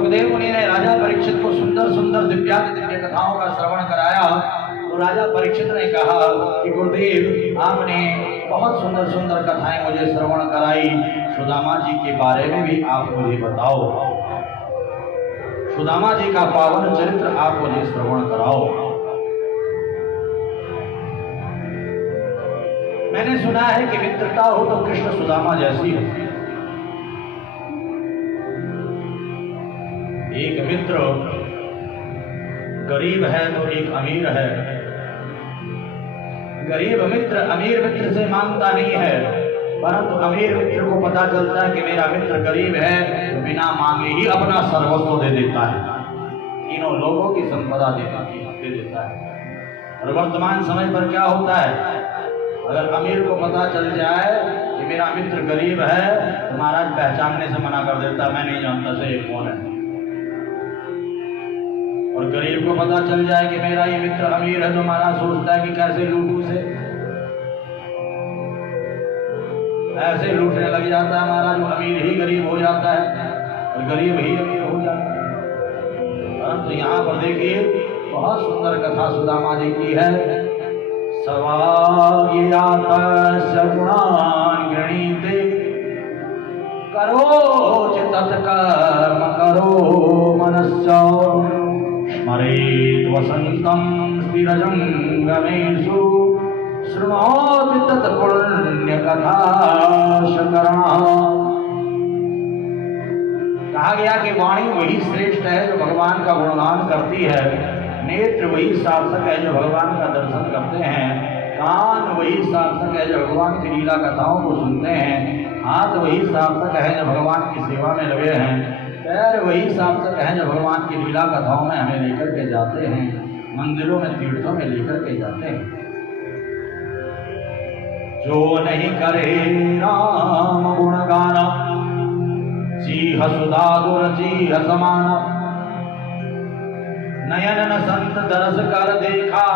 सुखदेव मुनि ने राजा परीक्षित को सुंदर सुंदर दिव्य कथाओं का श्रवण कराया। तो राजा परीक्षित ने कहा कि गुरुदेव आपने बहुत सुंदर सुंदर कथाएं मुझे श्रवण कराई, सुदामा जी के बारे में भी आप मुझे बताओ, सुदामा जी का पावन चरित्र आप मुझे श्रवण कराओ। मैंने सुना है कि मित्रता हो तो कृष्ण सुदामा जैसी हो। एक मित्र गरीब है तो एक अमीर है। गरीब मित्र अमीर मित्र से मांगता नहीं है, परंतु अमीर मित्र को पता चलता है कि मेरा मित्र गरीब है तो बिना मांगे ही अपना सर्वस्व दे देता है, तीनों लोगों की संपदा दे देता है। और वर्तमान समय पर क्या होता है, अगर अमीर को पता चल जाए कि मेरा मित्र गरीब है तो महाराज पहचानने से मना कर देता है, मैं नहीं जानता से ये कौन है। और गरीब को पता चल जाए कि मेरा ये मित्र अमीर है तो महाराज सोचता है कि कैसे लूटूं से, ऐसे लूटने लग जाता है महाराज। वो अमीर ही गरीब हो जाता है और गरीब ही अमीर हो जाता है। परंतु यहाँ पर देखिए बहुत सुंदर कथा सुदामा जी की है। सवाग्यातस्सगुणान् गृणीते करोचित् तत्कर्म करो मनश्च स्मरेत् वसन्तं स्थिरजङ्गमेषु शृणोति तत्पुण्यकथाशकरणः। कहा गया कि वाणी वही श्रेष्ठ है जो भगवान का गुणगान करती है, नेत्र वही सार्थक है जो भगवान का दर्शन करते हैं, कान वही सार्थक है जो भगवान की लीला कथाओं को सुनते हैं, हाथ वही सार्थक है जो भगवान की सेवा में लगे हैं, पैर वही सार्थक है जो भगवान की लीला कथाओं में हमें लेकर के जाते हैं, मंदिरों में तीर्थों में लेकर के जाते हैं। जो नहीं करे राम गुणगान जीह सुधादुर जीह समान, नयन न संत दरस कर देखा,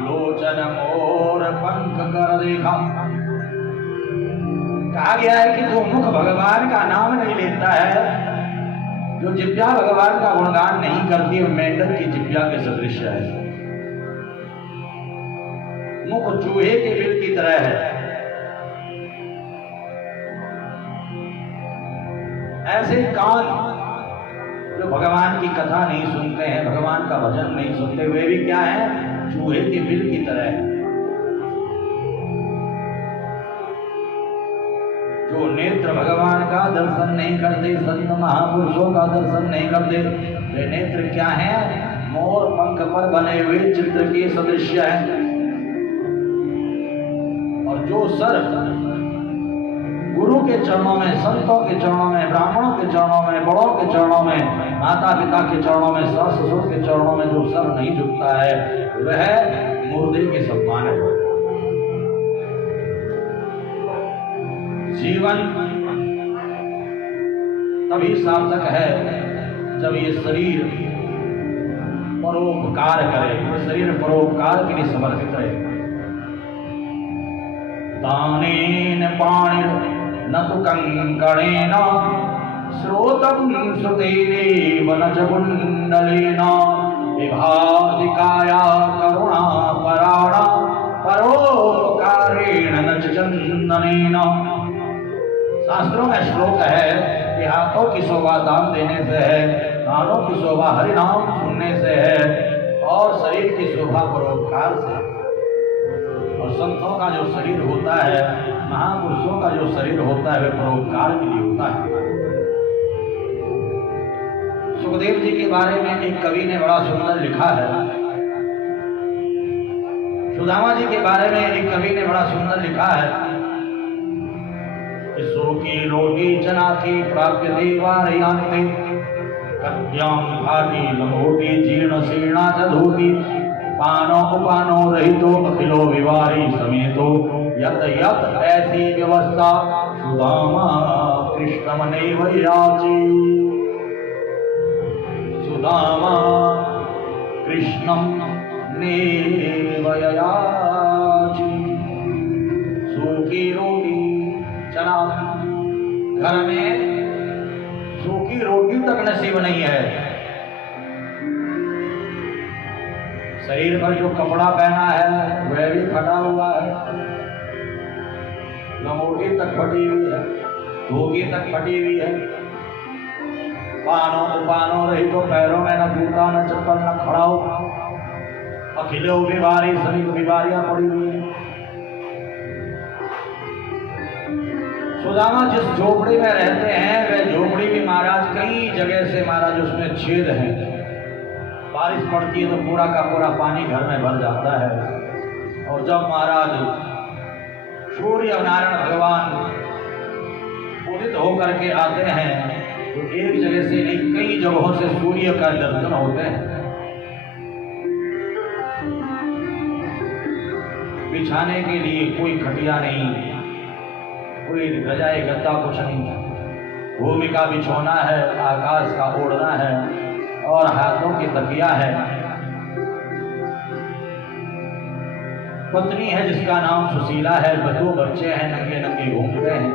लोचन मोर पंख कर देखा। कहा गया है कि जो मुख भगवान का नाम नहीं लेता है, जो जिह्वा भगवान का गुणगान नहीं करती, मेंढक की जिह्वा के सदृश है। मुख चूहे के बिल की तरह है। ऐसे कान जो भगवान की कथा नहीं सुनते हैं, भगवान का भजन नहीं सुनते, वे भी क्या है, चूहे के बिल की तरह है। जो नेत्र भगवान का दर्शन नहीं करते, संत महापुरुषों का दर्शन नहीं करते, वे नेत्र क्या है, मोर पंख पर बने हुए चित्र के सदृश है। और जो सर गुरु के चरणों में, संतों के चरणों में, ब्राह्मणों के चरणों में, बड़ों के चरणों में, माता पिता के चरणों में, सास ससुर के चरणों में जो सर नहीं झुकता है, वह मुर्दे के सम्मान है। जीवन तभी सार्थक है जब ये शरीर परोपकार करे, ये शरीर परोपकार के लिए समर्पित रहे। दानेन पाणिर न तु कंकणेन, श्रोतं श्रुतेनेव न च कुण्डलेन, विभाति काया करुणा पराण, परोपकारेण न च चंदनेन। शास्त्रों में श्लोक है कि हाथों की शोभा दान देने से है, कानों की शोभा हरिनाम सुनने से है, और शरीर की शोभा परोपकार से। और संतों का जो शरीर होता है, महापुरुषों का जो शरीर होता है, वह परोपकार के लिए होता है। सुखदेव जी के बारे में एक कवि ने बड़ा सुंदर लिखा है। सुदामा जी के बारे में एक कवि ने बड़ा सुंदर लिखा है। सो की रोटी चना की प्राप्य देवारयांते, कत्याम भागी लंगोटी जीर्ण शीर्णा च धोती, पानो उपानो रहितो अखिलो विवारी समेतो, यत यत ऐसी व्यवस्था सुदामा कृष्णम नैव याची। सुदामा कृष्णम नैव याची। सूखी रोटी चना, घर में सूखी की रोटी तक नसीब नहीं है। शरीर पर जो कपड़ा पहना है वह भी फटा हुआ है, लंगोटी तक फटी हुई है, धोती तक फटी हुई है, पानो रही तो पैरों में न जूता न चप्पल न खड़ाऊ, अखिलो बीमारी सभी बीमारियां पड़ी हुई है। सुदामा जिस झोपड़ी में रहते हैं वह झोपड़ी भी महाराज कई जगह से महाराज उसमें छेद है, बारिश पड़ती है तो पूरा का पूरा पानी घर में भर जाता है। और जब महाराज सूर्य नारायण भगवान उदित होकर के आते हैं तो एक जगह से नहीं कई जगहों से सूर्य का दर्शन होते हैं। बिछाने के लिए कोई खटिया नहीं, कोई रजाई गद्दा कुछ नहीं, भूमि का बिछोना है, आकाश का ओढ़ना है और हाथों की तकिया है। पत्नी है जिसका नाम सुशीला है, दो बच्चे हैं, नंगे नंगे घूमते हैं।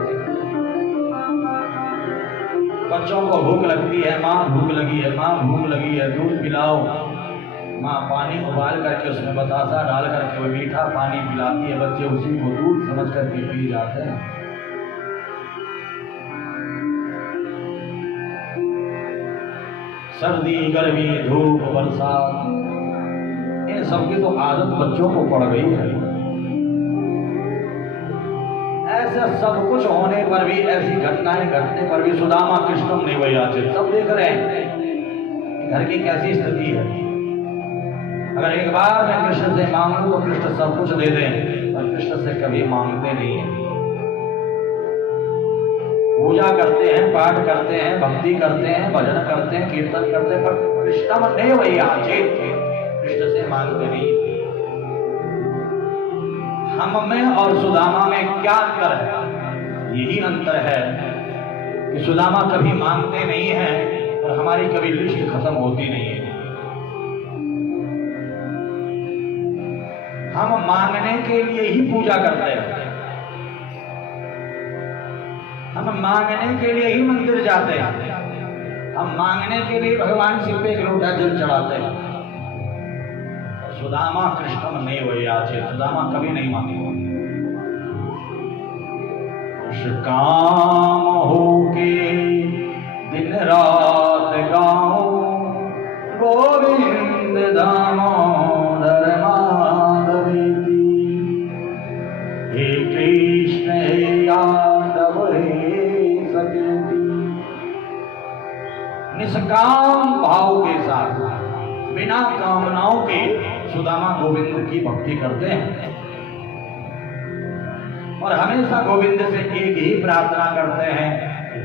बच्चों को भूख लगती है, माँ भूख लगी है, माँ भूख लगी है, दूध पिलाओ। माँ पानी उबाल करके उसमें बतासा डाल करके वो मीठा पानी पिलाती है, बच्चे उसी को दूध समझ करके पी जाते हैं। सर्दी गर्मी धूप बरसात इन सबकी तो आदत बच्चों को पड़ गई है। ऐसा सब कुछ होने पर भी, ऐसी घटनाएं घटने पर भी सुदामा कृष्णम नहीं वही आते, सब देख रहे हैं घर की कैसी स्थिति है। अगर एक बार मैं कृष्ण से मांग लूं तो कृष्ण सब कुछ दे दें, और कृष्ण से कभी मांगते नहीं है। पूजा करते हैं, पाठ करते हैं, भक्ति करते हैं, भजन करते हैं, कीर्तन करते हैं, पर कृष्ण नहीं वही आचे, कृष्ण से मांगते नहीं। हम में और सुदामा में क्या अंतर है? यही अंतर है कि सुदामा कभी मांगते नहीं हैं और हमारी कभी लिस्ट खत्म होती नहीं है। हम मांगने के लिए ही पूजा करते हैं, हम मांगने के लिए ही मंदिर जाते हैं, हम मांगने के लिए भगवान शिव पे एक लोटा जल चढ़ाते हैं। सुदामा कृष्ण नहीं वही आचे, सुदामा कभी नहीं मांगे। काम हो के दिन रात गाओ गोविंद दामोदर माधवेति, हे कृष्ण हे यादव हे सखेति। निष्काम भाव के साथ बिना कामनाओं के सुदामा गोविंद की भक्ति करते हैं और हमेशा गोविंद से एक ही प्रार्थना करते हैं,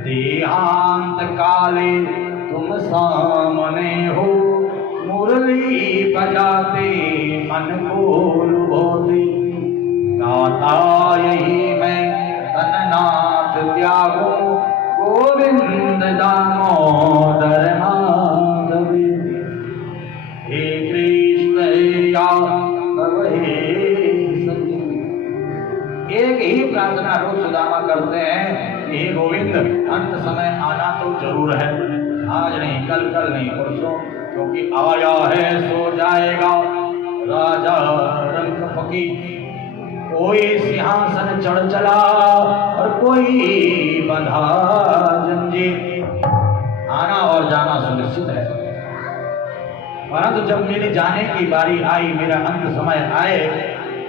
देहांत काले तुम सामने हो, मुरली बजाते मन को लुभाते, गाता यही मैं तननाथ त्यागो, गोविंद दामोदर माधवे, हे कृष्ण यादव हे सखी। एक ही प्रार्थना रोज सुदामा करते हैं, हे गोविंद अंत समय आना तो जरूर है, आज नहीं कल, कल नहीं परसों, क्योंकि आया है सो जाएगा राजा रंग फकी। कोई सिंहासन चढ़ चला और कोई बंधा जंजीर, आना और जाना सुनिश्चित है। परंतु जब मेरे जाने की बारी आई, मेरा अंत समय आए,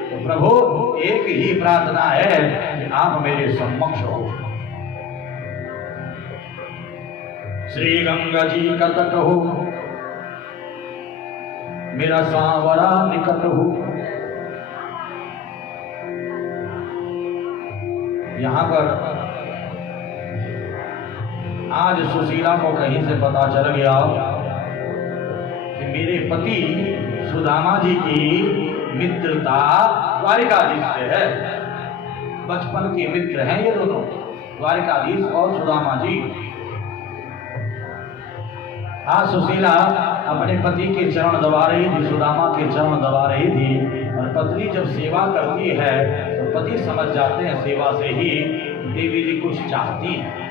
तो प्रभु एक ही प्रार्थना है कि आप मेरे सम्मुख हो। श्री गंगा जी का तट हो, मेरा सांवरा निकट हो। यहां पर आज सुशीला को कहीं से पता चल गया कि मेरे पति सुदामा जी की मित्रता द्वारिकाधीश से है। बचपन के मित्र हैं ये दोनों, द्वारिकाधीश और सुदामा जी। आज सुशीला अपने पति के चरण दबा रही थी, सुदामा के चरण दबा रही थी। और पत्नी जब सेवा करती है तो पति समझ जाते हैं सेवा से ही देवी जी कुछ चाहती हैं।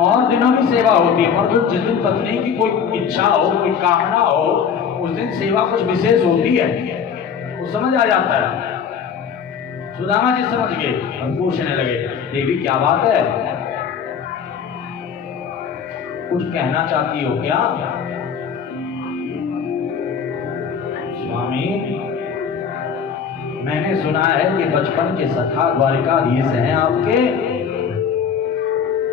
और दिनों भी सेवा होती है, पर जिस दिन पत्नी की कोई इच्छा हो, कोई कामना हो, उस दिन सेवा कुछ विशेष होती है, वो समझ आ जाता है। सुदामा जी समझ गए और पूछने लगे, देवी क्या बात है, कुछ कहना चाहती हो क्या? स्वामी, मैंने सुना है कि बचपन के सखा द्वारिकाधीश हैं आपके।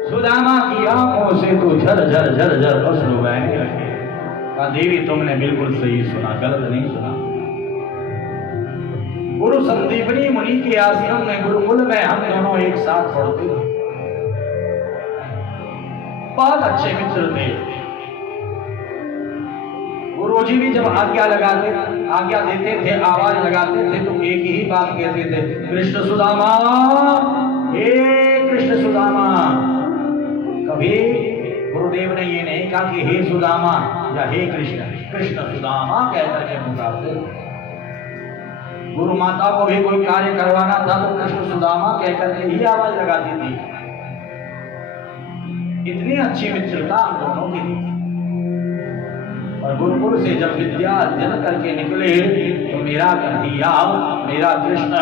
सुदामा की आंखों से तो झर झर झर झर अश्रु बहने लगे। कहा, देवी तुमने बिल्कुल सही सुना, गलत नहीं सुना। गुरु संदीपनी मुनि के आश्रम में गुरुकुल में हम दोनों एक साथ पढ़ते थे, बहुत अच्छे मित्र थे। गुरुजी भी जब आज्ञा देते थे, आवाज लगाते थे तो एक ही बात कहते थे, कृष्ण सुदामा, हे कृष्ण सुदामा। कभी गुरुदेव ने ये नहीं कहा कि हे सुदामा या हे कृष्ण, कृष्ण सुदामा कहकर के पुकारते। गुरु माता को भी कोई कार्य करवाना था तो कृष्ण सुदामा कहकर के ही आवाज लगाती थी। इतनी अच्छी मित्रता हम दोनों की थी। और गुरुकुल से जब विद्या अर्जन करके निकले तो मेरा कन्हैया, मेरा कृष्ण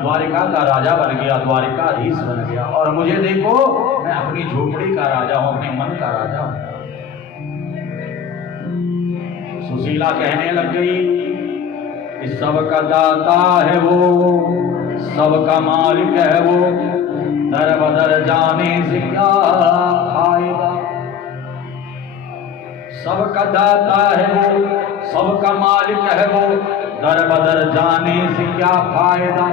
द्वारिका का राजा बन गया, द्वारिकाधीश बन गया। और मुझे देखो, मैं अपनी झोपड़ी का राजा हूं, अपने मन का राजा हूं। सुशीला कहने लग गई कि सबका दाता है वो, सबका मालिक है वो, दर बदर जाने से क्या फायदा। सबका दाता है वो, सबका मालिक है वो, दर बदर जाने से क्या फायदा।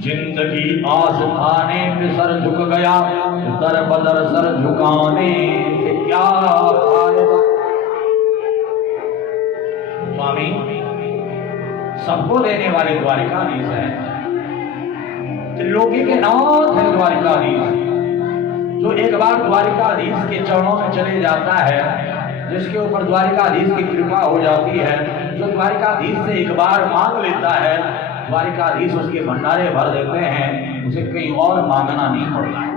जिंदगी आस खाने पे सर झुक गया, दर बदर सर झुकाने से क्या फायदा। स्वामी, सबको देने वाले द्वारिकाधीश हैं, त्रिलोकी के नाथ है द्वारिकाधीश। जो एक बार द्वारिकाधीश के चरणों में चले जाता है, जिसके ऊपर द्वारिकाधीश की कृपा हो जाती है, जो द्वारिकाधीश से एक बार मांग लेता है, द्वारिकाधीश उसके भंडारे भर देते हैं, उसे कहीं और मांगना नहीं पड़ता है।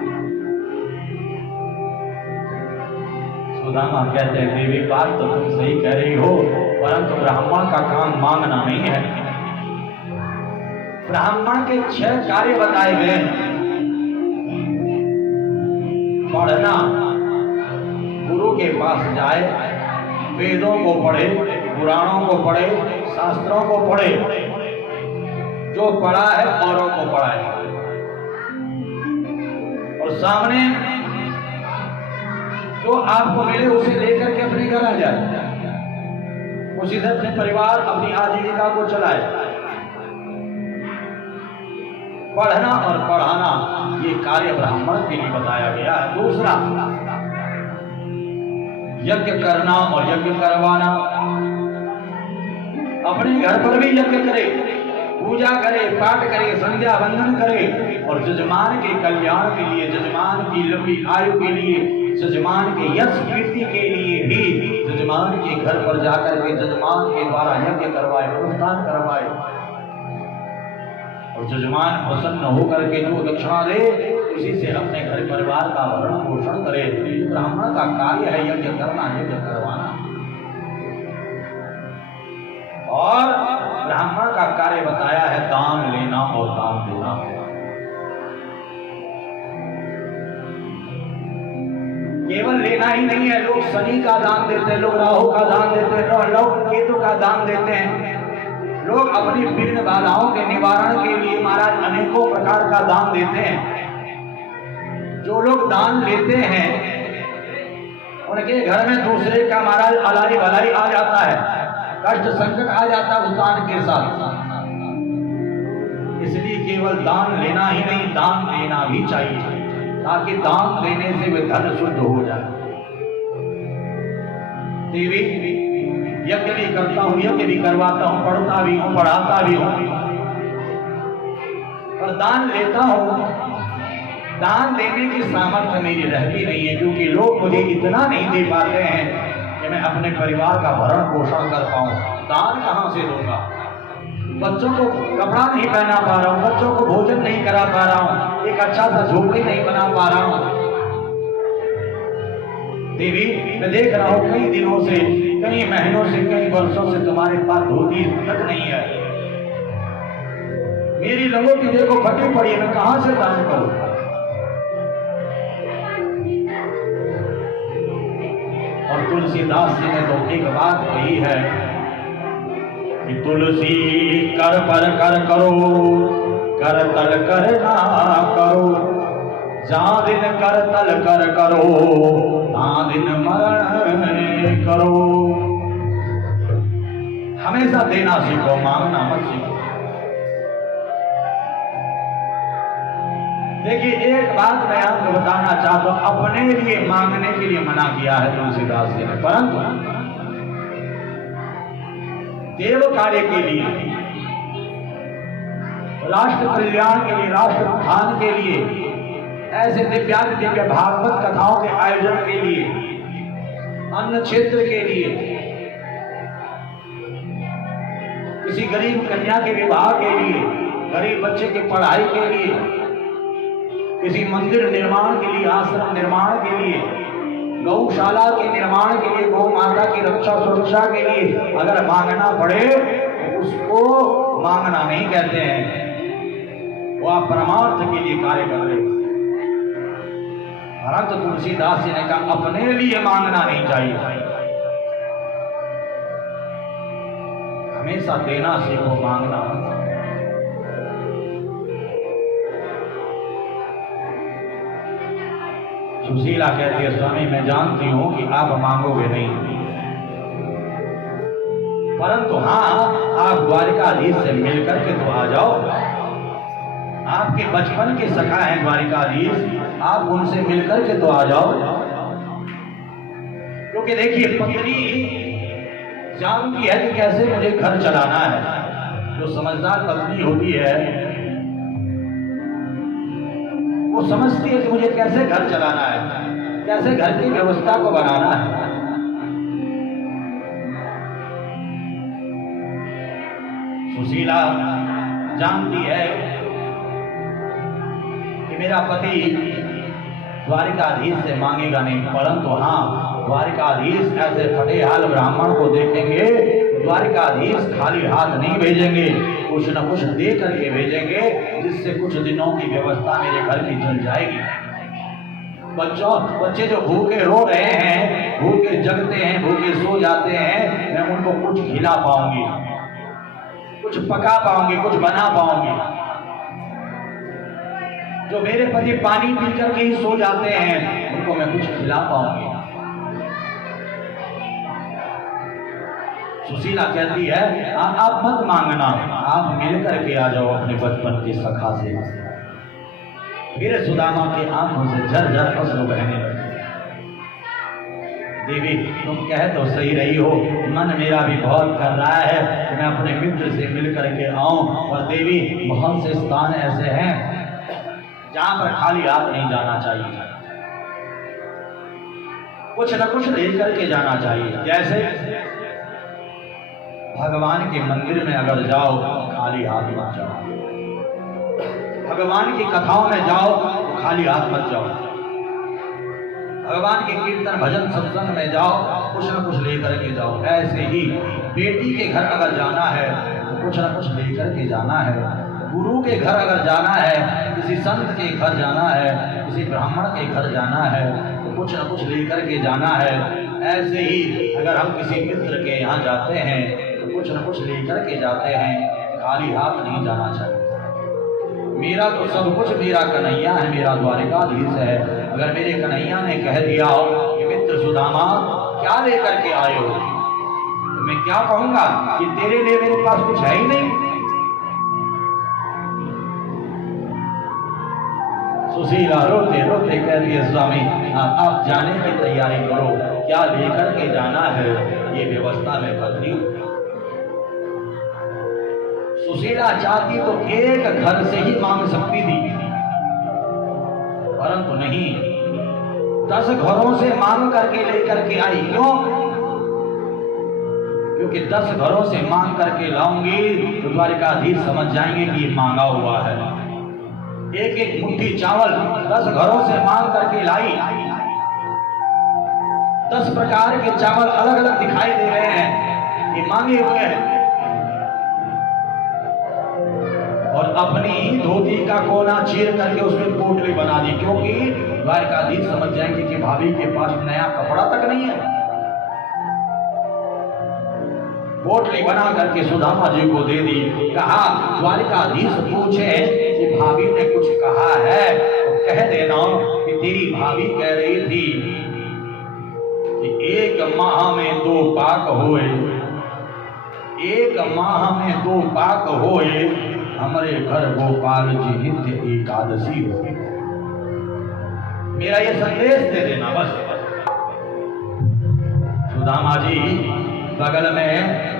सुदामा कहते हैं, देवी बात तो तुम सही कह रही हो, परंतु ब्राह्मण का काम मांगना नहीं है। ब्राह्मण के 6 कार्य बताए गए हैं। पढ़ना, गुरु के पास जाए, वेदों को पढ़े, पुराणों को पढ़े, शास्त्रों को पढ़े, जो पढ़ा है औरों को पढ़ाए, और सामने जो आपको मिले उसे लेकर के अपने घर आ जाए, उसी से अपने परिवार, अपनी आजीविका को चलाए। पढ़ना और पढ़ाना ये कार्य ब्राह्मण के लिए बताया गया है। दूसरा, यज्ञ करना और यज्ञ करवाना। अपने घर पर भी यज्ञ करे, पूजा करे, पाठ करे, संध्या वंदन करे, और जजमान के कल्याण के लिए, जजमान की लंबी आयु के लिए, जजमान के यश कीर्ति के लिए भी जजमान के घर पर जाकर के जजमान के द्वारा यज्ञ करवाए, अनुष्ठान करवाए, और जजमान प्रसन्न होकर के जो दक्षिणा दे उसी से अपने घर परिवार का भरण पोषण करे। ब्राह्मण का कार्य है यज्ञ करना, यज्ञ करवाना। और ब्राह्मण का कार्य बताया है दान लेना और दान देना। केवल लेना ही नहीं है, लोग शनि का दान देते हैं, लोग राहु का दान देते हैं, लोग केतु का दान देते हैं, लोग अपनी विघ्न बाधाओं के निवारण के लिए महाराज अनेकों प्रकार का दान देते हैं। जो लोग दान लेते हैं उनके घर में दूसरे का महाराज अलाई भलाई आ जाता है, कष्ट संकट आ जाता है उस दान के साथ। इसलिए केवल दान लेना ही नहीं, दान देना भी चाहिए, ताकि दान देने से वे धन शुद्ध हो जाए। देवी, यज्ञ भी करता हूं, यज्ञ भी करवाता हूं, पढ़ता भी हूं, पढ़ाता भी हूं, पर दान लेता हूं, दान देने की सामर्थ्य मेरी रहती नहीं है, क्योंकि लोग मुझे इतना नहीं दे पाते हैं कि मैं अपने परिवार का भरण पोषण कर पाऊं। दान कहां से दूंगा? बच्चों को कपड़ा नहीं पहना पा रहा हूं, बच्चों को भोजन नहीं करा पा रहा हूं, एक अच्छा सा झोपड़ी नहीं बना पा रहा हूं, देवी, मैं देख रहा हूं कई दिनों से, कई महीनों से, कई वर्षों से तुम्हारे पास धोती तक नहीं है। मेरी लंगोटी देखो फटी पड़ी है, मैं कहां से दान करूं? और तुलसीदास जी ने तो एक बात कही है कि तुलसी कर पर कर करो, कर तल कर ना करो, जहां दिन कर तल कर करो, तहां दिन मरण करो। हमेशा देना सीखो, मांगना मत सीखो। देखिए, एक बात मैं आपको बताना चाहता हूं, अपने लिए मांगने के लिए मना किया है तुलसीदास जी ने, परंतु देव कार्य के लिए, राष्ट्र कल्याण के लिए, राष्ट्र उत्थान के लिए, ऐसे दिव्य भागवत कथाओं के आयोजन के लिए, अन्न क्षेत्र के लिए, किसी गरीब कन्या के विवाह के लिए, गरीब बच्चे की पढ़ाई के लिए, किसी मंदिर निर्माण के लिए, आश्रम निर्माण के लिए, गौशाला के निर्माण के लिए, गौ माता की रक्षा सुरक्षा के लिए अगर मांगना पड़े तो उसको मांगना नहीं कहते हैं, वो आप परमार्थ के लिए कार्य कर रहे। परंतु तुलसीदास जी ने कहा अपने लिए मांगना नहीं चाहिए, हमेशा देना सीखो, मांगना। सुशीला कहती है स्वामी मैं जानती हूं कि आप मांगोगे नहीं, परंतु हाँ आप द्वारिकाधीश से मिलकर के तो आ जाओ। आपके बचपन के सखा हैं द्वारिकाधीश, आप उनसे मिलकर के तो आ जाओ। क्योंकि देखिए, पत्नी जानती है कि कैसे मुझे घर चलाना है। जो समझदार पत्नी होती है वो समझती है कि मुझे कैसे घर चलाना है, कैसे घर की व्यवस्था को बनाना है। सुशीला जानती है कि मेरा पति द्वारिकाधीश से मांगेगा नहीं, परंतु हाँ द्वारिकाधीश ऐसे फटेहाल ब्राह्मण को देखेंगे, द्वारिकाधीश खाली हाथ नहीं भेजेंगे, कुछ न कुछ दे करके भेजेंगे, जिससे कुछ दिनों की व्यवस्था मेरे घर की चल जाएगी। बच्चे जो भूखे रो रहे हैं, भूखे जगते हैं, भूखे सो जाते हैं, मैं उनको कुछ खिला पाऊंगी, कुछ पका पाऊंगी, कुछ बना पाऊंगी। जो मेरे पति पानी पी करके ही सो जाते हैं, उनको मैं कुछ खिला पाऊंगी। सुशीला कहती है आप मत मांगना, आप मिल करके आ जाओ अपने बचपन की सखा से। फिर सुदामा की आंखों से झरझर अश्रु बहने लगे। देवी तुम कह तो सही रही हो, मन मेरा भी बहुत कर रहा है कि मैं अपने मित्र से मिल करके आऊं, और देवी बहुत से स्थान ऐसे हैं जहां पर खाली हाथ नहीं जाना चाहिए, कुछ न कुछ लेकर के जाना चाहिए। जैसे भगवान के मंदिर में अगर जाओ खाली हाथ मत जाओ, भगवान की कथाओं में जाओ तो खाली हाथ मत जाओ, भगवान के कीर्तन भजन सत्संग में जाओ कुछ न कुछ लेकर के जाओ। ऐसे ही बेटी के घर अगर जाना है तो कुछ न कुछ लेकर के जाना है, गुरु के घर अगर जाना है, किसी संत के घर जाना है, किसी ब्राह्मण के घर जाना है तो कुछ न कुछ लेकर के जाना है। ऐसे ही अगर हम किसी मित्र के यहाँ जाते हैं तो कुछ न कुछ लेकर के जाते हैं, खाली हाथ नहीं जाना चाहिए। मेरा तो सब कुछ मेरा कन्हैया है, मेरा द्वारिकाधीश है। अगर मेरे कन्हैया ने कह दिया कि मित्र सुदामा क्या लेकर के आए हो, तो मैं क्या कहूंगा कि तेरे लिए मेरे पास कुछ है ही नहीं। सुशीला रोते रोते कहती है स्वामी आप जाने की तैयारी करो, क्या लेकर के जाना है ये व्यवस्था मैं करती हूँ। सुशीला चाहती तो एक घर से ही मांग सकती थी, परंतु नहीं, 10 घरों से मांग करके लेकर के आई। क्यों? क्योंकि 10 घरों से मांग करके लाऊंगी तो द्वारिकाधीश समझ जाएंगे कि ये मांगा हुआ है। एक एक मुट्ठी चावल 10 घरों से मांग करके लाई 10 प्रकार के चावल अलग अलग दिखाई दे रहे हैं, ये मांगे हुए हैं। और अपनी धोती का कोना चीर करके उसमें पोटली बना दी, क्योंकि द्वारिकाधीश समझ जाएंगे कि भाभी के पास नया कपड़ा तक नहीं है। पोटली बना करके सुदामा जी को दे दी। कहा द्वारिकाधीश पूछे कि भाभी ने कुछ कहा है तो कह देना कि तेरी भाभी कह रही थी कि 1 माह में 2 पाक होए, 1 माह में 2 पाक होए, हमारे घर गोपाल जी नित्य एकादशी हो। मेरा ये संदेश दे देना बस। सुदामा जी बगल में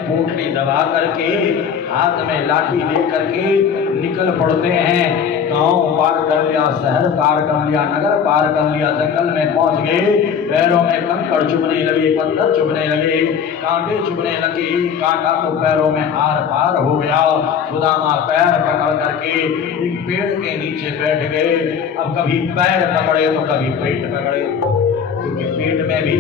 पोटली दबा करके हाथ में लाठी ले करके निकल पड़ते हैं। गांव पार कर लिया, शहर पार कर लिया, नगर पार कर लिया, जंगल में पहुंच गए। पैरों में कंकड़ चुभने लगे, पत्थर चुभने लगे, कांटे चुभने लगे, कांटा तो पैरों में आर पार हो गया। सुदामा पैर पकड़ करके एक पेड़ के नीचे बैठ गए। अब कभी पैर पकड़े तो कभी पेट पकड़े, क्योंकि पेट में भी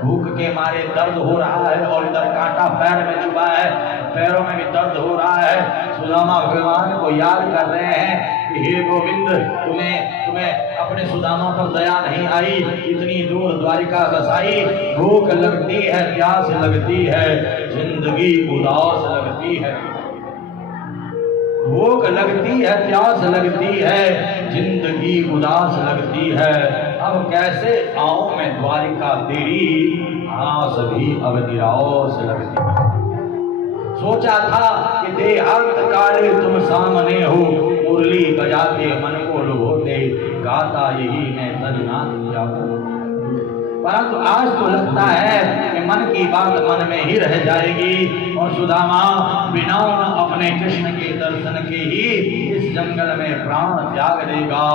भूख के मारे दर्द हो रहा है और इधर कांटा पैर में चुभा है, पैरों में भी दर्द हो रहा है। सुदामा भगवान को याद कर रहे हैं कि हे गोविंद, तुम्हें अपने सुदामा पर दया नहीं आई, इतनी दूर द्वारिका बसाई, भूख लगती है, प्यास लगती है, जिंदगी उदास लगती है। भूख लगती है, प्यास लगती है, जिंदगी उदास लगती है। अब कैसे आऊं मैं द्वारिका तेरी, आस भी अब निराश लगती है। सोचा था कि देहांत काले तुम सामने हो, मुरली बजाते मन को लुभाते, गाता यही मैं तजनात जाऊं। परंतु आज तो लगता है कि मन की बात मन में ही रह जाएगी और सुदामा बिना अपने कृष्ण के दर्शन के ही इस जंगल में प्राण त्याग देगा।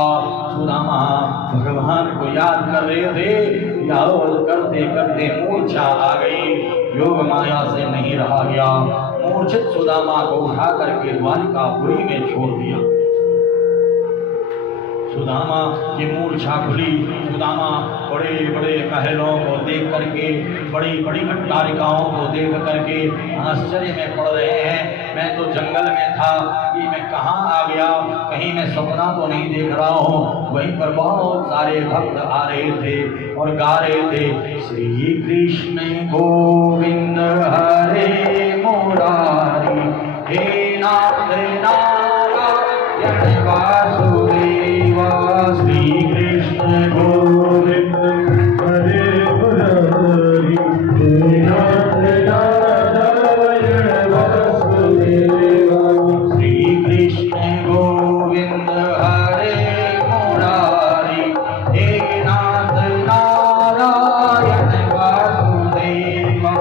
सुदामा भगवान को याद कर रहे थे, याद करते करते मूर्छा आ गई, योग माया से नहीं रहा गया। मूर्छित सुदामा को उठा करके द्वारिकापुरी में छोड़ दिया। सुदामा की मूर्छा खुली। सुदामा बड़े बड़े महलों को देख करके, बड़ी बड़ी अट्टारिकाओं को देख करके आश्चर्य में पड़ रहे हैं। मैं तो जंगल में था, कि मैं कहाँ आ गया, कहीं मैं सपना तो नहीं देख रहा हूँ। वहीं पर बहुत सारे भक्त आ रहे थे और गा रहे थे, श्री कृष्ण गोविंद हरे मुरारी, हे नाथ नारायण वासुदेवा, श्री कृष्ण गोविंद हरे मुरारी, हे नाथ नारायण वासुदेवा, श्री कृष्ण गोविंद हरे मुरारी, हे नाथ नारायण वासुदेवा,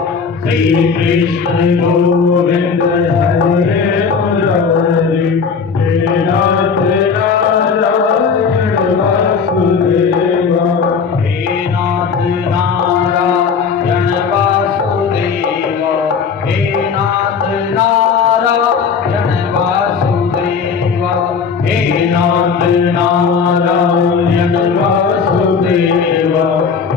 श्री कृष्ण गोविंद हरे मुरारी, हे नाथ नारायण वासुदेवा, हे नाथ नारायण वासुदेवा, हे नाथ नारायण वासुदेवा, हे नाथ नारायण वासुदेवा,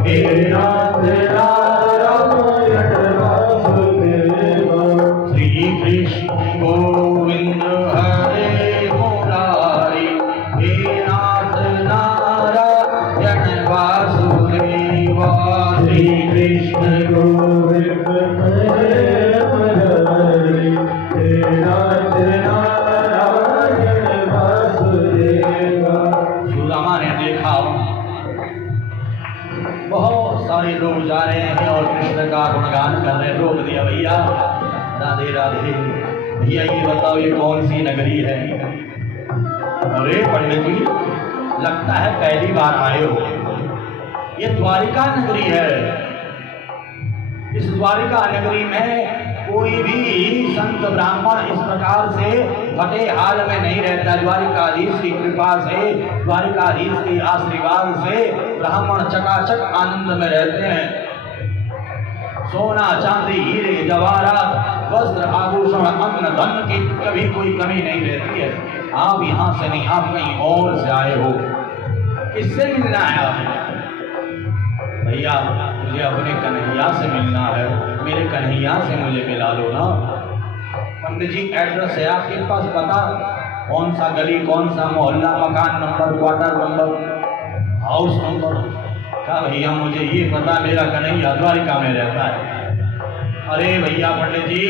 हे नाथ नारायण वासुदेवा, श्री कृष्ण गोविंद हरे मुरारी, हे नाथ नारायण वासुदेवा, श्री कृष्ण गोविंद हरे मुरारी, हे नाथ नारायण वासुदेवा। सुदामा ने देखा बहुत सारे लोग जा रहे हैं और कृष्ण का गुणगान कर रहे हैं। रोक दिया, भैया राधे राधे, भैया ये बताओ ये कौन सी नगरी है? अरे पंडित जी, लगता है पहली बार आए हो। ये द्वारिका नगरी है। इस द्वारिका नगरी में कोई भी संत ब्राह्मण इस प्रकार से फटे हाल में नहीं रहता। द्वारिकाधीश की कृपा से, द्वारिकाधीश के आशीर्वाद से ब्राह्मण चकाचक आनंद में रहते हैं। सोना चांदी हीरे जवाहरात वस्त्र आभूषण अन्न धन की कभी कोई कमी नहीं रहती है। आप यहाँ से नहीं, आप कहीं और से आए हो। किससे मिलना है आप? भैया मुझे अपने कन्हैया से मिलना है, मेरे कन्हैया से मुझे मिला लो ना। पंडित जी एड्रेस है आपके पास, पता कौन सा गली, कौन सा मोहल्ला, मकान number, quarter number, house number? क्या भैया मुझे ये पता, मेरा कन्हैया द्वारिका में रहता है। अरे भैया पंडित जी,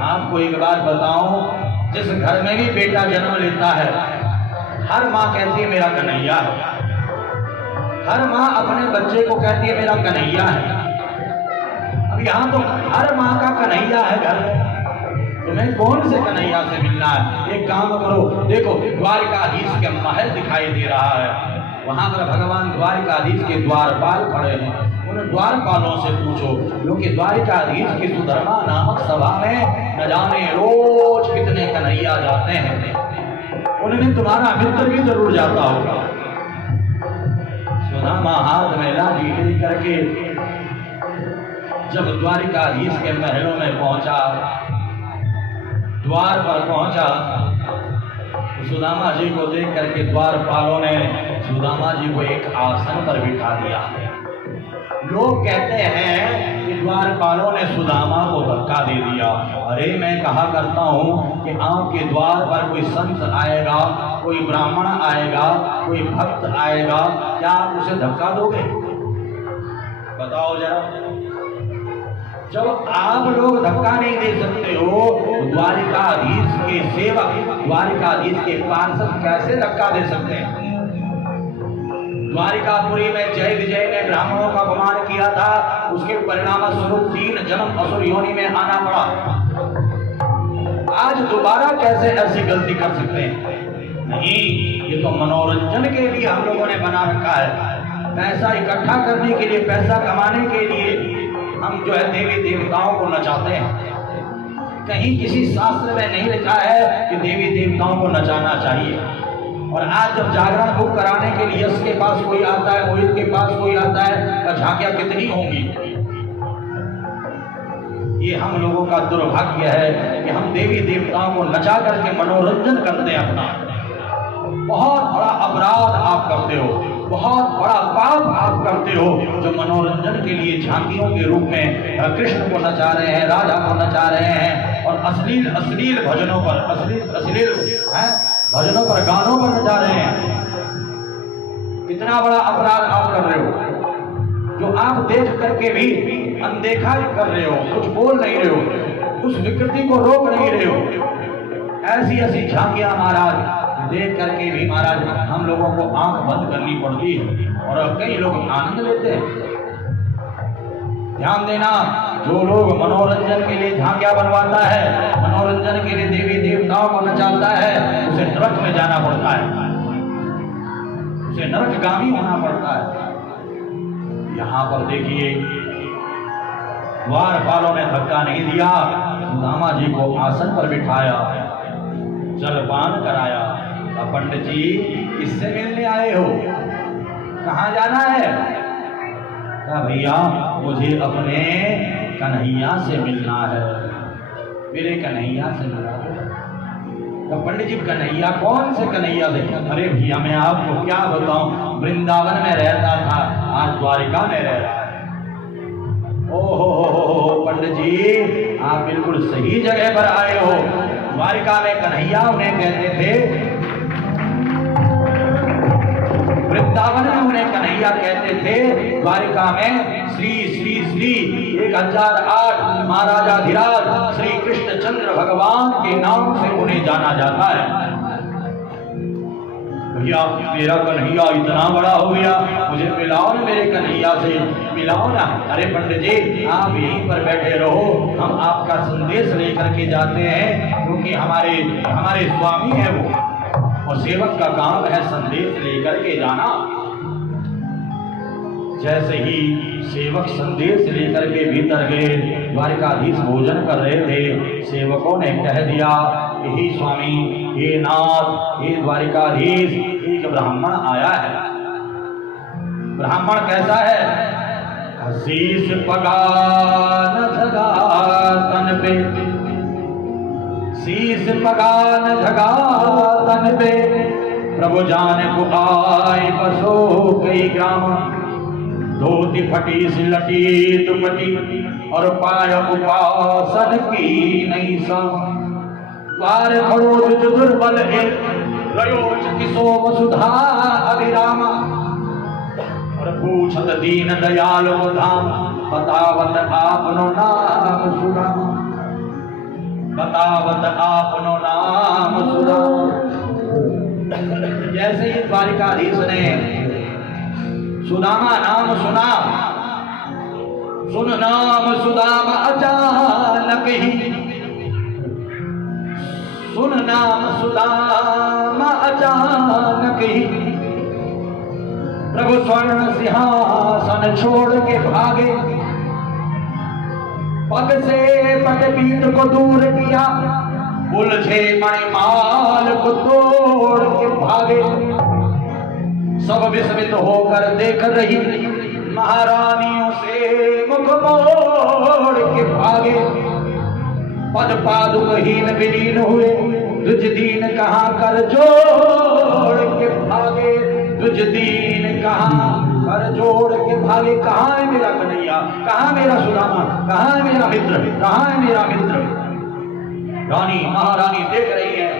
आपको एक बात बताऊं, जिस घर में भी बेटा जन्म लेता है, हर माँ कहती है मेरा कन्हैया है। हर माँ अपने बच्चे को कहती है मेरा कन्हैया है। अब यहाँ तो हर माँ का कन्हैया है घर में, तुम्हें कौन से कन्हैया से मिलना है? एक काम करो, देखो द्वारिकाधीश के महल दिखाई दे रहा है, वहां पर भगवान द्वारिकाधीश के द्वारपाल खड़े हैं। उन द्वारपालों से पूछो, क्योंकि द्वारिकाधीश की सुधर्मा नामक सभा में न जाने रोज कितने कन्हैया जाते हैं, उनमें तुम्हारा मित्र भी जरूर जाता होगा। सुदामा हाथ में लाठी ले करके जब द्वारिकाधीश के महलों में पहुंचा, द्वार पर पहुंचा, तो सुदामा जी को देख करके द्वारपालों ने सुदामा जी को एक आसन पर बिठा दिया। लोग कहते हैं कि द्वारपालों ने सुदामा को धक्का दे दिया। अरे मैं कहा करता हूँ कि आपके द्वार पर कोई संत आएगा, कोई ब्राह्मण आएगा, कोई भक्त आएगा, क्या आप उसे धक्का दोगे? बताओ जरा। जब आप लोग धक्का नहीं दे सकते हो, द्वारिकाधीश के सेवक, द्वारिकाधीश के पार्षद कैसे धक्का दे सकते हैं? द्वारिकापुरी में जय विजय ने ब्राह्मणों का अपमान किया था, उसके परिणाम स्वरूप 3 जन्म असुर योनि में आना पड़ा। आज दोबारा कैसे ऐसी गलती कर सकते हैं? नहीं, ये तो मनोरंजन के लिए हम लोगों ने बना रखा है, पैसा इकट्ठा करने के लिए, पैसा कमाने के लिए हम जो है देवी देवताओं को नचाते हैं। कहीं किसी शास्त्र में नहीं लिखा है कि देवी देवताओं को नचाना चाहिए। और आज जब जागरण बुक कराने के लिए इसके पास कोई आता है, मोहित के पास कोई आता है, तो झांकियां कितनी होंगी। ये हम लोगों का दुर्भाग्य है कि हम देवी देवताओं को नचा करके मनोरंजन करते हैं अपना। बहुत बड़ा अपराध आप करते हो, बहुत बड़ा पाप आप करते हो, जो मनोरंजन के लिए झांकियों के रूप में कृष्ण को नचा रहे हैं, राधा को नचा रहे हैं, और अश्लील भजनों पर, अश्लील भजनों पर, गानों पर नचा रहे हैं। कितना बड़ा अपराध आप कर रहे हो, जो आप देख करके भी अनदेखा कर रहे हो, कुछ बोल नहीं रहे हो, उस विकृति को रोक नहीं रहे हो। ऐसी ऐसी झांकियां महाराज देख करके भी महाराज हम लोगों को आंख बंद करनी पड़ती है, और कई लोग आनंद लेते हैं। ध्यान देना, जो लोग मनोरंजन के लिए झांकियां बनवाता है, मनोरंजन के लिए देवी देवताओं को नचाता है, उसे नरक में जाना पड़ता है, उसे नरकगामी होना पड़ता है। यहाँ पर देखिए, द्वारपालों ने धक्का नहीं दिया, सुदामा जी को आसन पर बिठाया, जलपान कराया। पंडित जी किससे मिलने आए हो, कहाँ जाना है? क्या भैया मुझे अपने कन्हैया से मिलना है, मेरे कन्हैया से मिला है। तो पंडित जी कन्हैया कौन से कन्हैया थे? अरे भैया मैं आपको क्या बताऊं, वृंदावन में रहता था, आज द्वारिका में रह रहा है। ओहो पंडित जी, आप बिल्कुल सही जगह पर आए हो। द्वारिका में कन्हैया उन्हें कहते थे, वृंदावन में उन्हें कन्हैया कहते थे, द्वारिका में श्री श्री श्री 1008 महाराजाधिराज श्री कृष्णचंद्र भगवान के नाम से उन्हें जाना जाता है। भैया मेरा कन्हैया इतना बड़ा हो गया, मुझे मिलाओ ना, मेरे कन्हैया से मिलाओ ना। अरे पंडित जी आप यहीं पर बैठे रहो, हम आपका संदेश लेकर के जाते हैं, क्योंकि हमारे स्वामी है वो, और सेवक का काम है संदेश लेकर के जाना। जैसे ही सेवक संदेश लेकर के भीतर गए, द्वारिकाधीश भोजन कर रहे थे, सेवकों ने कह दिया कि हे स्वामी, हे नाथ, हे द्वारिकाधीश, एक ब्राह्मण आया है। ब्राह्मण कैसा है? शीश पगान धगा तन पे, शीश पगान धगा तन पे, प्रभु जान को आए बसो कई ग्राम। धोती फटी सिलटी दुपटी और पाय उपासन की नहीं सा द्वार खड़ो जो दुर्बल है रयोच किसो वसुधा अभिरामा और पूछत दीन दयाल धाम बतावत आपनो नाम सुराम बतावत आपनो नाम सुराम। जैसे ही द्वारिकाधीश ने सुदामा नाम सुना, सुन नाम सुदामा अचानक ही, सुन नाम सुदामा अचानक ही प्रभु स्वर्ण सिंहासन छोड़ के भागे, पग से पटपीठ को दूर किया, उलझे मणिमाल को तोड़ के भागे। सब विस्मित होकर देख रही महारानियों से मुख मोड़ के भागे। पद पादुकहीन विलीन हुए, तुझ दीन कहाँ कर जोड़ के भागे, तुझ दीन कहाँ कर जोड़ के भागे। कहाँ है मेरा कन्हैया, कहाँ मेरा सुदामा, कहाँ है मेरा मित्र, कहाँ है मेरा मित्र। रानी महारानी देख रही है,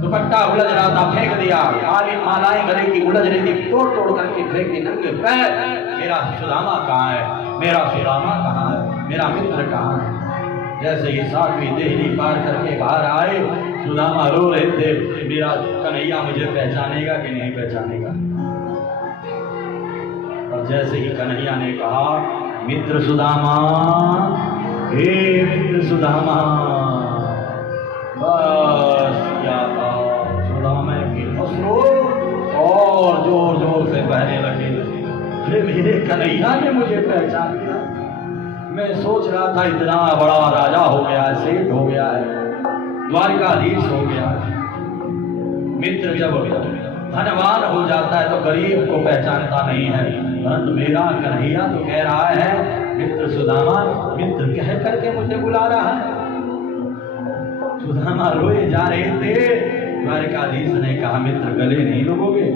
दुपट्टा उलझ रहा था, फेंक दिया, काली मालाएं गले की उलझ रही थी, तोड़ तोड़ करके फेंकी, नंगे पैर। मेरा सुदामा कहाँ है, मेरा सुदामा कहाँ है, मेरा मित्र कहाँ है। जैसे ही सातवीं देहली पार करके बाहर आए, सुदामा रो रहे थे, मेरा कन्हैया मुझे पहचानेगा कि नहीं पहचानेगा। और जैसे ही कन्हैया ने कहा, मित्र सुदामा, हे मित्र सुदामा, बस क्या था, सुदामा की अश्रु और जोर जोर से बहने लगे। हे मेरे कन्हैया ने मुझे पहचान लिया। मैं सोच रहा था इतना बड़ा राजा हो गया है, सेठ हो गया है, द्वारिकाधीश हो गया है। मित्र जब धनवान हो जाता है तो गरीब को पहचानता नहीं है, परंतु मेरा कन्हैया तो कह रहा है मित्र सुदामा, मित्र कह करके मुझे बुला रहा है। सुदामा रोए जा रहे थे। द्वारिकाधीश ने कहा, मित्र गले नहीं लगोगे।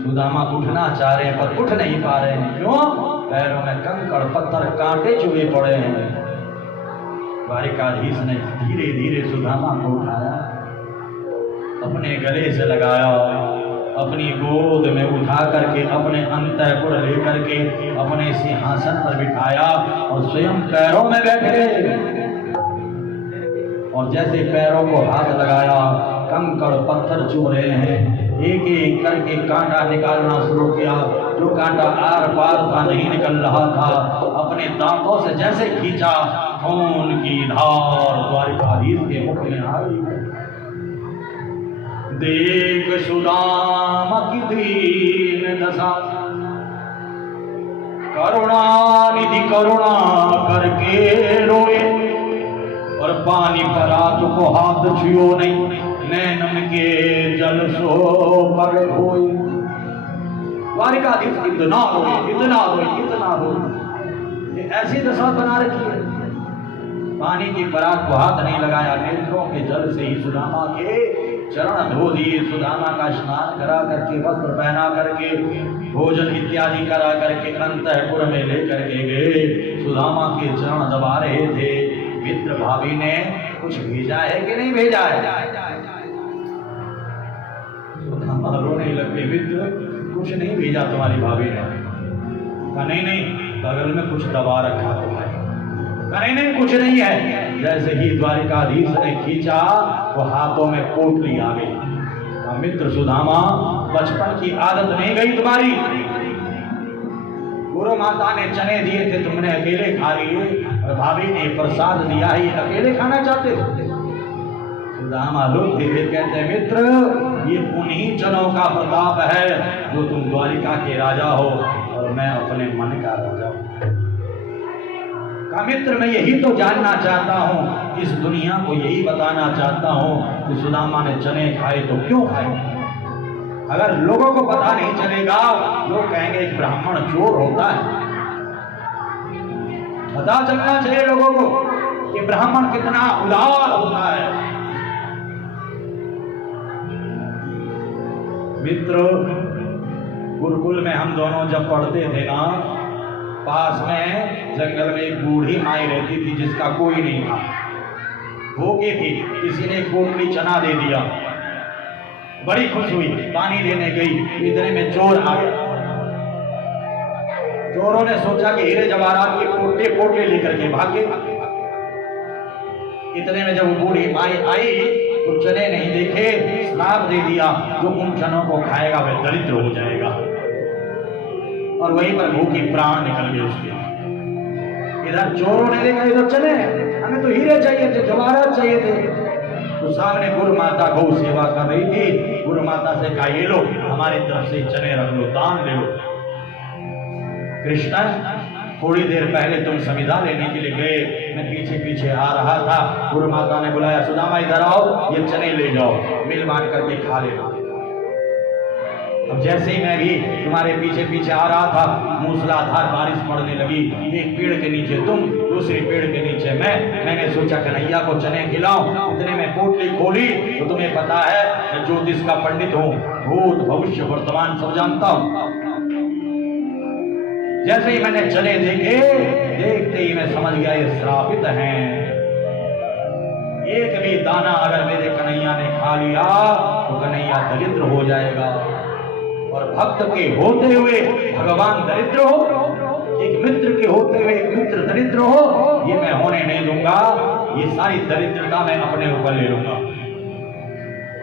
सुदामा उठना चाह रहे हैं पर उठ नहीं पा रहे हैं। क्यों? पैरों में कंकड़ पत्थर कांटे चुभे पड़े हैं। द्वारिकाधीश ने धीरे धीरे सुदामा को उठाया, अपने गले से लगाया, अपनी गोद में उठा करके अपने अंतःपुर लेकर के अपने सिंहासन पर बिठाया और स्वयं पैरों में बैठ गए। और जैसे पैरों को हाथ लगाया, कंकड़ पत्थर चुभ रहे हैं, एक एक करके कांटा निकालना शुरू किया। जो कांटा आर पार था, नहीं निकल रहा था, अपने दांतों से जैसे खींचा, खून की धार द्वारिकाधीश के मुख में आई। देख सुदामा की दीन दशा, करुणा निधि करुणा करके रोए, और पानी परात को हाथ छुओ नहीं, नैनन के जल सो पर होए। द्वारिकाधीश इतना रोए, इतना रोए, इतना रोए, ऐसी दशा बना रखी है। पानी की परात को हाथ नहीं लगाया, नेत्रों के जल से ही सुदामा के चरण धो दिए, सुदामा का स्नान करा करके, वस्त्र पहना करके, भोजन इत्यादि करा करके अंतःपुर में लेकर के गए। सुदामा के चरण दबा रहे थे। मित्र भाभी ने कुछ भेजा है कि नहीं भेजा है? सुदामा रोने लगे, मित्र कुछ नहीं भेजा तुम्हारी भाभी ने। कहा नहीं नहीं, बगल में कुछ दबा रखा तुम्हारे। कहा नहीं नहीं, कुछ नहीं है। जैसे ही द्वारिकाधीश ने खींचा, वो हाथों में पोटली आ गई। मित्र सुदामा, बचपन की आदत नहीं गई तुम्हारी। गुरु माता ने चने दिए थे, तुमने अकेले खा लिए, और भाभी ने प्रसाद दिया है, ये अकेले खाना चाहते हो? सुदामा रोते हुए कहते, मित्र ये उन्हीं चनों का प्रताप है जो तुम द्वारिका के राजा हो और मैं अपने मन का राजा हूं। मित्र मैं यही तो जानना चाहता हूं, इस दुनिया को यही बताना चाहता हूं कि सुदामा ने चने खाए तो क्यों खाए। अगर लोगों को पता नहीं चलेगा, लोग कहेंगे एक ब्राह्मण चोर होता है। पता चलना चाहिए लोगों को कि ब्राह्मण कितना उदार होता है। मित्र गुरुकुल में हम दोनों जब पढ़ते थे ना, पास में जंगल में एक बूढ़ी माई रहती थी जिसका कोई नहीं था, भूखी थी। किसी ने एक पोटली चना दे दिया, बड़ी खुश हुई, पानी लेने गई, इतने में चोर आ गया। चोरों ने सोचा कि हीरे जवाहरात के पोटले पोटले लेकर के भागे। इतने में जब वो बूढ़ी माई आई तो चने नहीं देखे, श्राप दे दिया, जो उन चनों को खाएगा वह दरिद्र हो जाएगा। और वहीं पर भूखी प्राण निकल गए उसके। इधर चोरों ने देखा इधर चने, हमें तो हीरे चाहिए थे, जवाहरात चाहिए थे। तो सामने गुरु माता गौ सेवा कर रही थी। गुरु माता से कहा, ये लो हमारी तरफ से चने रख लो, दान ले लो। कृष्ण, थोड़ी देर पहले तुम समिधा लेने के लिए गए, मैं पीछे पीछे आ रहा था, गुरु माता ने बुलाया, सुदामा इधर आओ, ये चने ले जाओ, मिल बांट करके खा लेना। अब जैसे ही मैं भी तुम्हारे पीछे पीछे आ रहा था, मूसलाधार बारिश पड़ने लगी। एक पेड़ के नीचे तुम, दूसरे पेड़ के नीचे मैंने सोचा कन्हैया को चने खिलाऊं। इतने में पोटली खोली तो तुम्हें पता है मैं ज्योतिष का पंडित हूँ, भूत भविष्य वर्तमान सब जानता हूँ। जैसे ही मैंने चने देखे, देखते ही मैं समझ गया ये श्रापित हैं। एक भी दाना अगर मेरे कन्हैया ने खा लिया तो कन्हैया दरिद्र हो जाएगा, और भक्त के होते हुए भगवान दरिद्र हो, एक मित्र के होते हुए एक मित्र दरिद्र हो, ये मैं होने नहीं दूंगा। ये सारी दरिद्रता मैं अपने ऊपर ले लूंगा।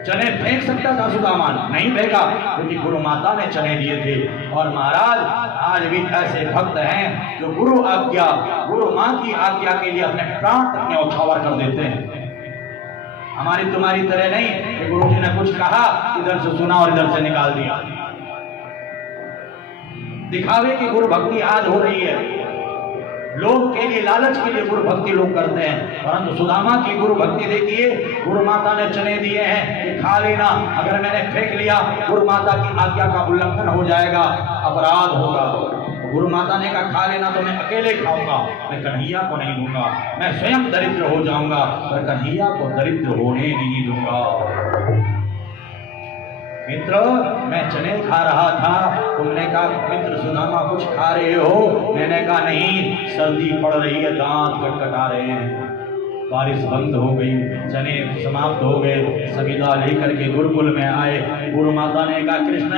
चने फेंक सकता था सुदामा, नहीं फेंका, क्योंकि गुरु माता ने चने दिए थे। और महाराज, आज भी ऐसे भक्त हैं जो गुरु मां की आज्ञा के लिए अपने प्राण तक न्यौछावर कर देते हैं। हमारी तुम्हारी तरह नहीं कि गुरु जी ने कुछ कहा, इधर से सुना और इधर से निकाल दिया। दिखावे की गुरु भक्ति आज हो रही है, लोग के लिए, लालच के लिए गुरु भक्ति लोग करते हैं। परंतु सुदामा की गुरु भक्ति देखिए, गुरु माता ने चने दिए हैं कि खा लेना, अगर मैंने फेंक लिया गुरु माता की आज्ञा का उल्लंघन हो जाएगा, अपराध होगा। गुरु माता ने कहा खा लेना तो मैं अकेले खाऊंगा, मैं कन्हैया को नहीं दूंगा, मैं स्वयं दरिद्र हो जाऊंगा, पर कन्हैया को दरिद्र होने नहीं दूंगा। मित्र, मैं चने खा रहा था, तुमने कहा मित्र सुदामा कुछ खा रहे हो, मैंने कहा नहीं, सर्दी पड़ रही है, दांत कटकटा रहे हैं। बारिश बंद हो गई, चने समाप्त हो गए, सविदा लेकर के गुरुकुल में आए। गुरु माता ने कहा कृष्ण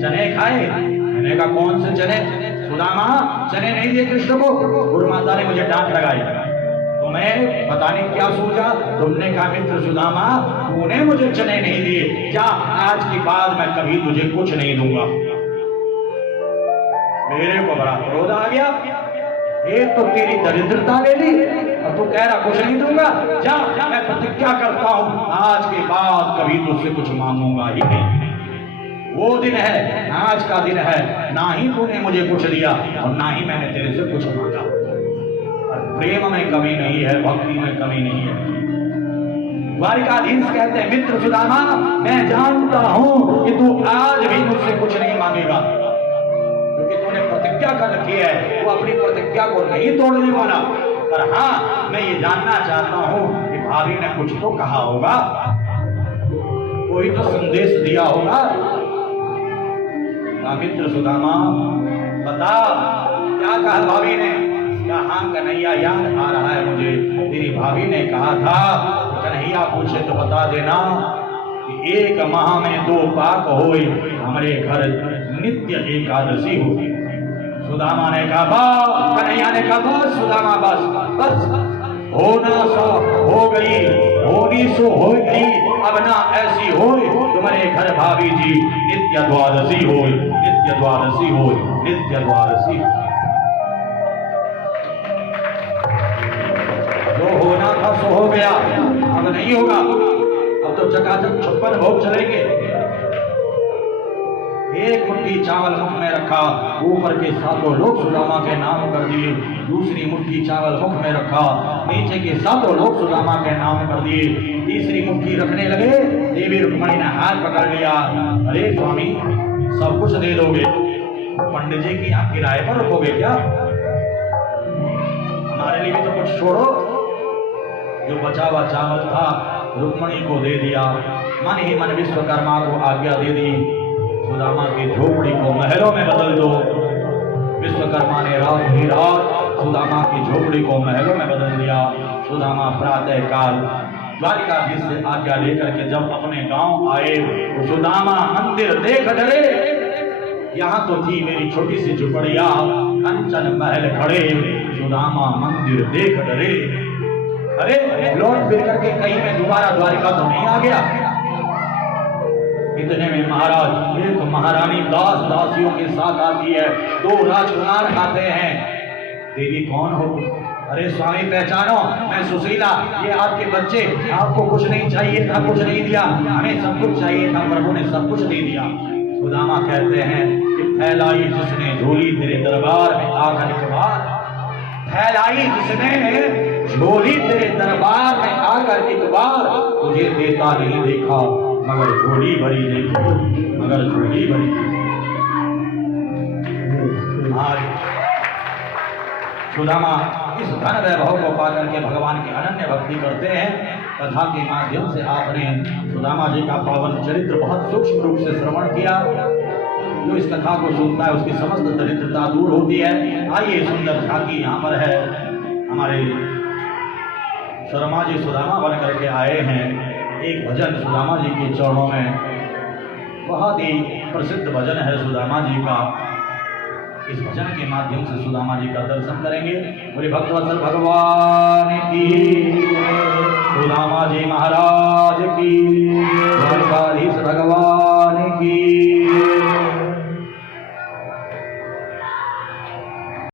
चने खाए? मैंने कहा कौन से चने? सुदामा चने नहीं दिए कृष्ण को। गुरु माता ने मुझे डांट लगाई, तुम्हें पता नहीं क्या सोचा, तुमने कहा मित्र सुदामा तूने मुझे चने नहीं दिए, क्या आज के बाद मैं कभी तुझे कुछ नहीं दूंगा। मेरे को बड़ा क्रोध आ गया, एक तो तेरी दरिद्रता ले ली और तू कह रहा कुछ नहीं दूंगा। जा, मैं प्रतिज्ञा करता हूं आज के बाद कभी तुझसे कुछ मांगूंगा ही नहीं। वो दिन है, आज का दिन है, ना ही तूने मुझे कुछ दिया और ना ही मैंने तेरे से कुछ मांगा। प्रेम में कमी नहीं है, भक्ति में कमी नहीं है। द्वारिकाधीश कहते हैं मित्र सुदामा, मैं जानता हूं कि तू आज भी मुझसे कुछ नहीं मांगेगा, क्योंकि तूने प्रतिज्ञा कर रखी है, वो अपनी प्रतिज्ञा को नहीं तोड़ने वाला। पर हाँ, मैं ये जानना चाहता हूं कि भाभी ने कुछ तो कहा होगा, कोई तो संदेश दिया होगा। मित्र सुदामा बता क्या कहा भाभी ने? हाँ कन्हैया याद आ रहा है मुझे, तेरी भाभी ने कहा था कन्हैया पूछे तो बता देना कि 1 माह में 2 पाक होए, हमारे घर नित्य एकादशी हो। सुदामा ने कहा बस, कन्हैया ने कहा बस सुदामा बस बस, होना सो हो गई, होनी सो हो गई, अब ना ऐसी हो तुम्हारे घर भाभी जी नित्य द्वादशी हो, नित्य द्वादशी हो, नित्य द्वादशी। जो होना था सो हो गया, अब नहीं होगा, अब तो चकाचक 56 भोग चलेंगे। एक मुट्ठी चावल मुख में रखा, ऊपर के 7 लोग सुदामा के नाम कर दिए। दूसरी मुट्ठी चावल मुख में रखा, नीचे के 7 लोग सुदामा के नाम कर दिए। तीसरी मुट्ठी रखने लगे, देवी रुक्मणी ने हाथ पकड़ लिया, अरे स्वामी सब कुछ दे दोगे, पंडित जी की आप किराए पर रखोगे क्या? हमारे लिए भी तो कुछ छोड़ो। जो बचा हुआ चावल था रुक्मणी को दे दिया, मन ही मन विश्वकर्मा को आज्ञा दे दी, सुदामा की झोपड़ी को महलों में बदल दो। विश्वकर्मा ने रात ही रात सुदामा की झोपड़ी को महलों में बदल दिया। सुदामा प्रातः काल द्वारिकाधीश से आज्ञा लेकर के जब अपने गांव आए तो सुदामा मंदिर देख डरे। यहाँ तो थी मेरी छोटी सी झुपड़िया, कंचन महल खड़े, सुदामा मंदिर देख डरे। अरे लौट फिर करके कहीं मैं दोबारा द्वारिका तो नहीं आ गया। इतने में महाराज एक महारानी दास दासियों के साथ आती है, 2 राजकुमार आते हैं। देवी कौन हो? अरे स्वामी पहचानो, मैं सुशीला, ये आपके बच्चे। आपको कुछ नहीं चाहिए था, कुछ नहीं दिया, हमें सब कुछ चाहिए था, प्रभु ने सब कुछ दे दिया। सुदामा कहते हैं कि फैलाई जिसने झोली तेरे दरबार में आकर एक बार, फैलाई जिसने झोली तेरे दरबार में आकर एक बार, तुझे देता नहीं देखा मगर झोली भरी देखी, मगर झोली भरी। सुदामा इस धन वैभव को पाकर के भगवान की अनन्य भक्ति करते हैं। कथा के माध्यम से आपने सुदामा जी का पावन चरित्र बहुत सूक्ष्म रूप से श्रवण किया। जो इस कथा को सुनता है उसकी समस्त दरिद्रता दूर होती है। आइए सुंदर झांकी यहाँ पर है। हमारे शर्मा जी सुदामा बन करके आए हैं। एक भजन सुदामा जी के चरणों में, बहुत ही प्रसिद्ध भजन है सुदामा जी का। इस भजन के माध्यम से सुदामा जी का दर्शन करेंगे। बोले भक्तवत्सल भगवान की, सुदामा जी महाराज